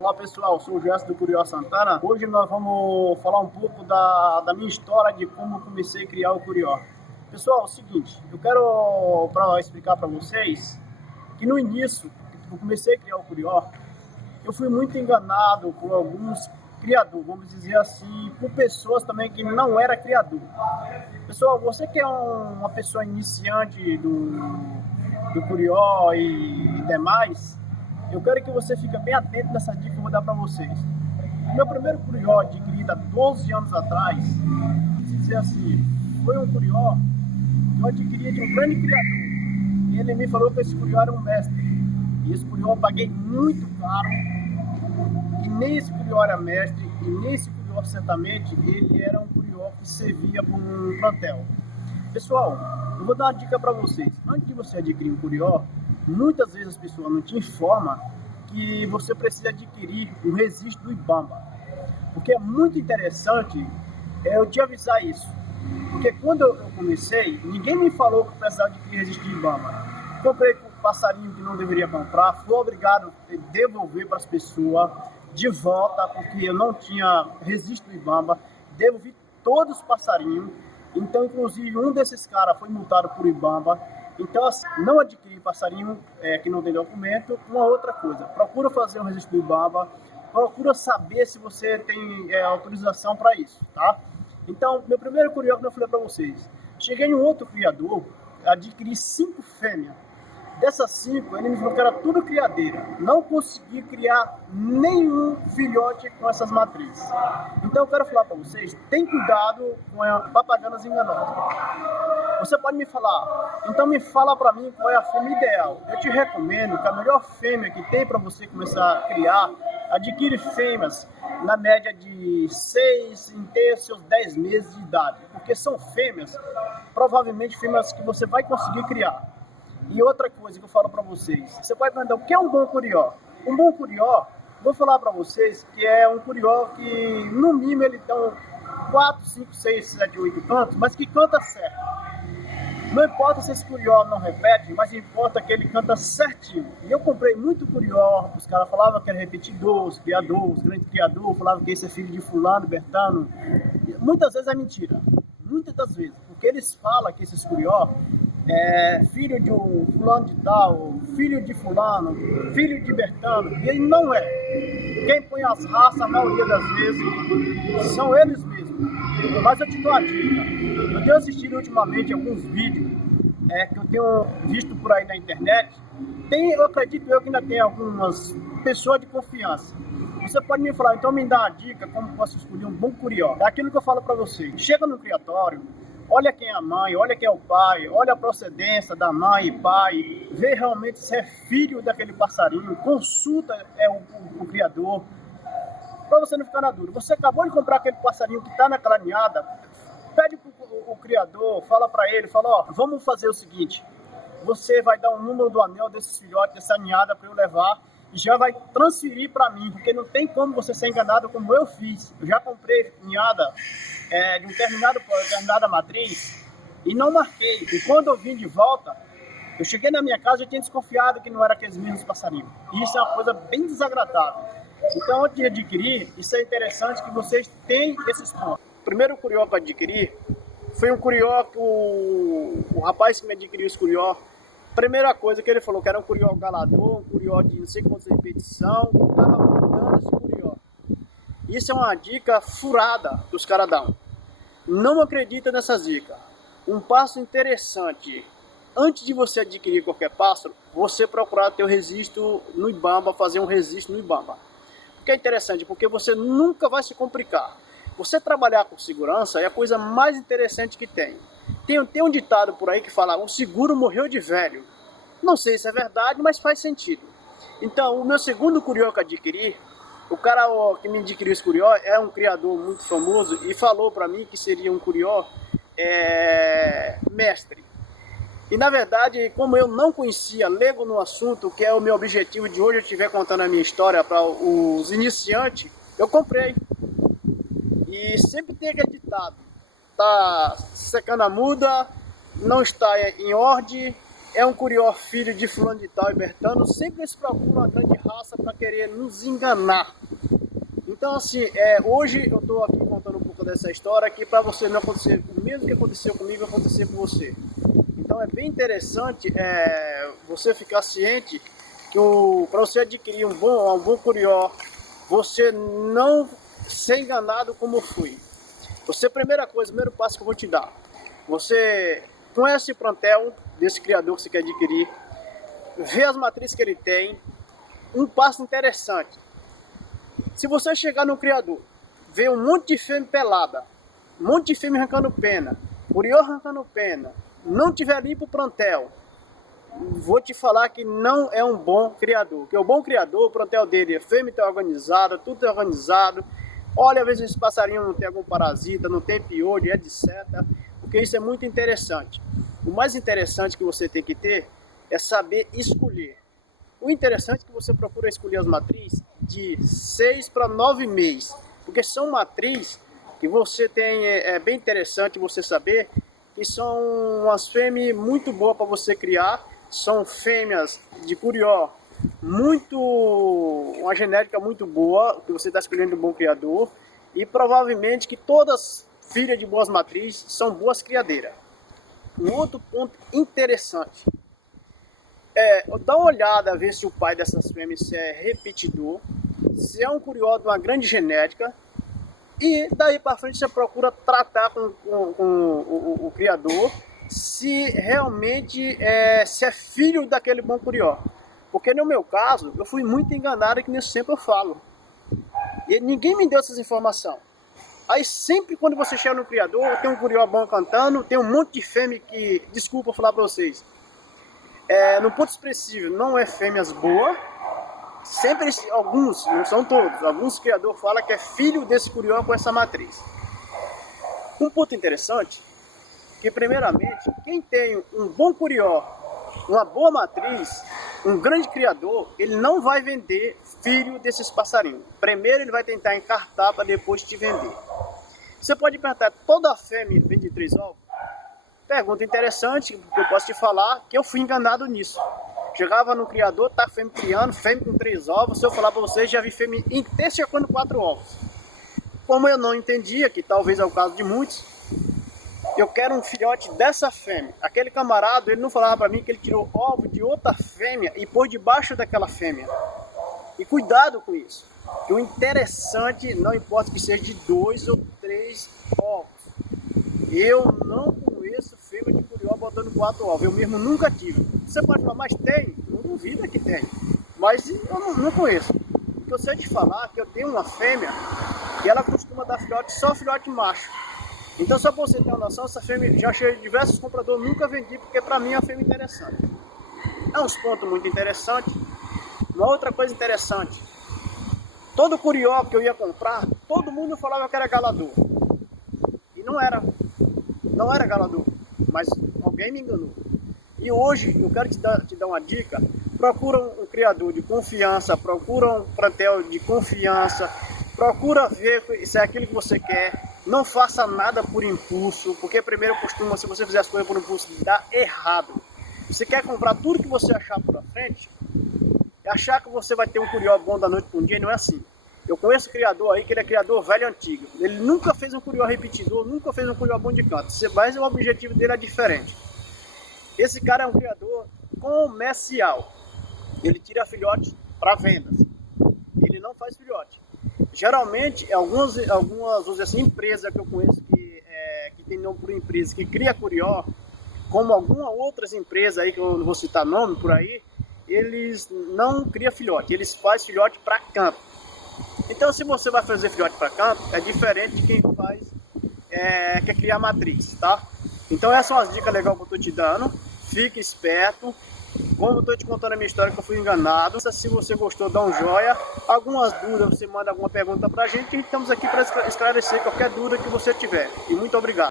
Olá pessoal, sou o Gerson do Curió Santana. Hoje nós vamos falar um pouco da minha história de como eu comecei a criar o Curió. Pessoal, é o seguinte, eu quero explicar para vocês que no início, que eu comecei a criar o Curió, eu fui muito enganado por alguns criadores, vamos dizer assim, por pessoas também que não eram criador. Pessoal, você que é uma pessoa iniciante do Curió e demais, eu quero que você fique bem atento nessa dica que eu vou dar para vocês. Meu primeiro Curió adquirido há 12 anos atrás, dizer assim, foi um Curió que eu adquiri de um grande criador. E ele me falou que esse Curió era um mestre. E esse Curió eu paguei muito caro. E nem esse Curió era mestre, e nem esse Curió certamente, ele era um Curió que servia para um plantel. Pessoal, eu vou dar uma dica para vocês. Antes de você adquirir um Curió, muitas vezes as pessoas não te informam que você precisa adquirir um registro do IBAMA. Porque é muito interessante eu te avisar isso. Porque quando eu comecei, ninguém me falou que eu precisava adquirir registro do IBAMA. Comprei com um passarinho que não deveria comprar, fui obrigado a devolver para as pessoas de volta, porque eu não tinha registro do IBAMA, devolvi todos os passarinhos. Então, inclusive, um desses caras foi multado por IBAMA. Então, assim, não adquirir passarinho que não tem documento. Uma outra coisa, procura fazer um registro do IBAMA, procura saber se você tem autorização para isso, tá? Então, meu primeiro Curió, como eu falei para vocês, cheguei em um outro criador, adquiri 5 fêmeas. Dessas 5, ele me falou que era tudo criadeira. Não consegui criar nenhum filhote com essas matrizes. Então eu quero falar para vocês, tem cuidado com papaganas enganosas. Você pode me falar, então me fala para mim qual é a fêmea ideal. Eu te recomendo que a melhor fêmea que tem para você começar a criar, adquire fêmeas na média de 6 em ter seus 10 meses de idade. Porque são fêmeas, provavelmente fêmeas que você vai conseguir criar. E outra coisa que eu falo para vocês, você pode perguntar o que é um bom Curió? Um bom Curió, vou falar para vocês que é um Curió que no mínimo ele tem 4, 5, 6, 7, 8 cantos, mas que canta certo. Não importa se esse Curió não repete, mas importa que ele canta certinho. E eu comprei muito Curió, os caras falavam que era repetidor, os criadores, os grandes criadores, falavam que esse é filho de fulano, Bertano. Muitas vezes é mentira, muitas das vezes, porque eles falam que esses Curió filho de um fulano de tal, filho de fulano, filho de Bertano, e ele não é. Quem põe as raças, a maioria das vezes, são eles mesmos. Mas eu te dou uma dica. Eu tenho assistido ultimamente alguns vídeos que eu tenho visto por aí na internet. Eu acredito eu que ainda tem algumas pessoas de confiança. Você pode me falar, então me dá uma dica como posso escolher um bom Curió. É aquilo que eu falo para vocês. Chega no criatório, olha quem é a mãe, olha quem é o pai, olha a procedência da mãe e pai, vê realmente se é filho daquele passarinho, consulta o criador, para você não ficar na dúvida. Você acabou de comprar aquele passarinho que está naquela ninhada, pede para o criador, fala para ele, fala, ó, vamos fazer o seguinte, você vai dar um número do anel desses filhotes, dessa ninhada para eu levar, e já vai transferir para mim, porque não tem como você ser enganado como eu fiz. Eu já comprei ninhada de um determinada matriz e não marquei. E quando eu vim de volta, eu cheguei na minha casa e tinha desconfiado que não era aqueles mesmos passarinhos. E isso é uma coisa bem desagradável. Então, antes de adquirir, isso é interessante que vocês tenham esses pontos. O primeiro Curió que eu adquiri foi um Curió que o rapaz que me adquiriu esse Curió, primeira coisa que ele falou que era um Curió galador, um Curió de não sei quantas repetição, que estava mudando esse Curió. Isso é uma dica furada dos caras dão. Não acredita nessas dicas. Um passo interessante, antes de você adquirir qualquer pássaro, você procurar ter o registro no IBAMA, fazer um registro no IBAMA. Porque é interessante, porque você nunca vai se complicar. Você trabalhar com segurança é a coisa mais interessante que tem. Tem um ditado por aí que fala, um seguro morreu de velho. Não sei se é verdade, mas faz sentido. Então, o meu segundo Curió que adquiri, o cara que me adquiriu esse Curió é um criador muito famoso e falou para mim que seria um Curió mestre. E na verdade, como eu não conhecia leigo no assunto, que é o meu objetivo de hoje, eu estiver contando a minha história para os iniciantes, eu comprei. E sempre tem aquele ditado, tá secando a muda, não está em ordem, é um curió filho de fulano de tal e Bertano, sempre eles procuram uma grande raça para querer nos enganar. Então assim, hoje eu estou aqui contando um pouco dessa história aqui para você não acontecer o mesmo que aconteceu comigo acontecer com você. Então é bem interessante você ficar ciente que para você adquirir um bom curió, você não ser enganado como eu fui. Primeiro passo que eu vou te dar, você conhece o plantel desse criador que você quer adquirir, vê as matrizes que ele tem. Um passo interessante: se você chegar no criador, ver um monte de fêmea pelada, um monte de fêmea arrancando pena, curió arrancando pena, não tiver limpo o plantel, vou te falar que não é um bom criador. Porque o bom criador, o plantel dele, a fêmea está organizada, tudo é organizado. Olha, às vezes esse passarinho não tem algum parasita, não tem piolho, etc. Porque isso é muito interessante. O mais interessante que você tem que ter é saber escolher. O interessante é que você procura escolher as matrizes de 6 para 9 meses. Porque são matrizes que você tem, é bem interessante você saber que são umas fêmeas muito boas para você criar. São fêmeas de curió uma genética muito boa, que você está escolhendo um bom criador, e provavelmente que todas filhas de boas matrizes são boas criadeiras. Um outro ponto interessante dá uma olhada, ver se o pai dessas fêmeas é repetidor, se é um curió de uma grande genética, e daí para frente você procura tratar com o criador se realmente se é filho daquele bom curió. Porque no meu caso, eu fui muito enganado, que nem sempre eu falo. E ninguém me deu essas informações. Aí sempre quando você chega no criador, tem um curió bom cantando, tem um monte de fêmea que, desculpa falar para vocês, no ponto expressivo não é fêmeas boas. Sempre alguns, não são todos, alguns criadores falam que é filho desse curió com essa matriz. Um ponto interessante, que primeiramente, quem tem um bom curió, uma boa matriz, um grande criador, ele não vai vender filho desses passarinhos. Primeiro ele vai tentar encartar para depois te vender. Você pode perguntar, toda fêmea vende 3 ovos? Pergunta interessante, porque eu posso te falar que eu fui enganado nisso. Chegava no criador, tá fêmea criando, fêmea com 3 ovos. Se eu falar para vocês, já vi fêmea inteira chegando 4 ovos. Como eu não entendia, que talvez é o caso de muitos, eu quero um filhote dessa fêmea. Aquele camarada, ele não falava para mim que ele tirou ovo de outra fêmea e pôs debaixo daquela fêmea. E cuidado com isso. Que o interessante, não importa que seja de 2 ou 3 ovos. Eu não conheço fêmea de curió botando 4 ovos. Eu mesmo nunca tive. Você pode falar, mas tem? Não duvido que tem. Mas eu não conheço. Porque eu sei te falar que eu tenho uma fêmea e ela costuma dar filhote, só filhote macho. Então, só para você ter uma noção, essa fêmea já achei diversos compradores, nunca vendi, porque para mim é uma fêmea interessante. É uns pontos muito interessantes. Uma outra coisa interessante, todo curió que eu ia comprar, todo mundo falava que era galador. E não era galador, mas alguém me enganou. E hoje eu quero te dar uma dica: procura um criador de confiança, procura um plantel de confiança, procura ver se é aquilo que você quer. Não faça nada por impulso, porque primeiro costuma, se você fizer as coisas por impulso, dá errado. Você quer comprar tudo que você achar por frente, e achar que você vai ter um curió bom da noite para um dia, não é assim. Eu conheço criador aí que ele é criador velho antigo. Ele nunca fez um curió repetidor, nunca fez um curió bom de canto. Mas o objetivo dele é diferente. Esse cara é um criador comercial. Ele tira filhote para vendas. Ele não faz filhote. Geralmente, algumas assim, empresas que eu conheço que tem nome por empresa, que cria curió, como algumas outras empresas aí, que eu não vou citar nome por aí, eles não criam filhote, eles fazem filhote para canto. Então, se você vai fazer filhote para canto, é diferente de quem faz, quer criar matriz, tá? Então, essas são as dicas legais que eu estou te dando. Fique esperto. Como eu estou te contando a minha história, que eu fui enganado. Se você gostou, dá um joia. Algumas dúvidas, você manda alguma pergunta pra gente. E estamos aqui para esclarecer qualquer dúvida que você tiver. E muito obrigado.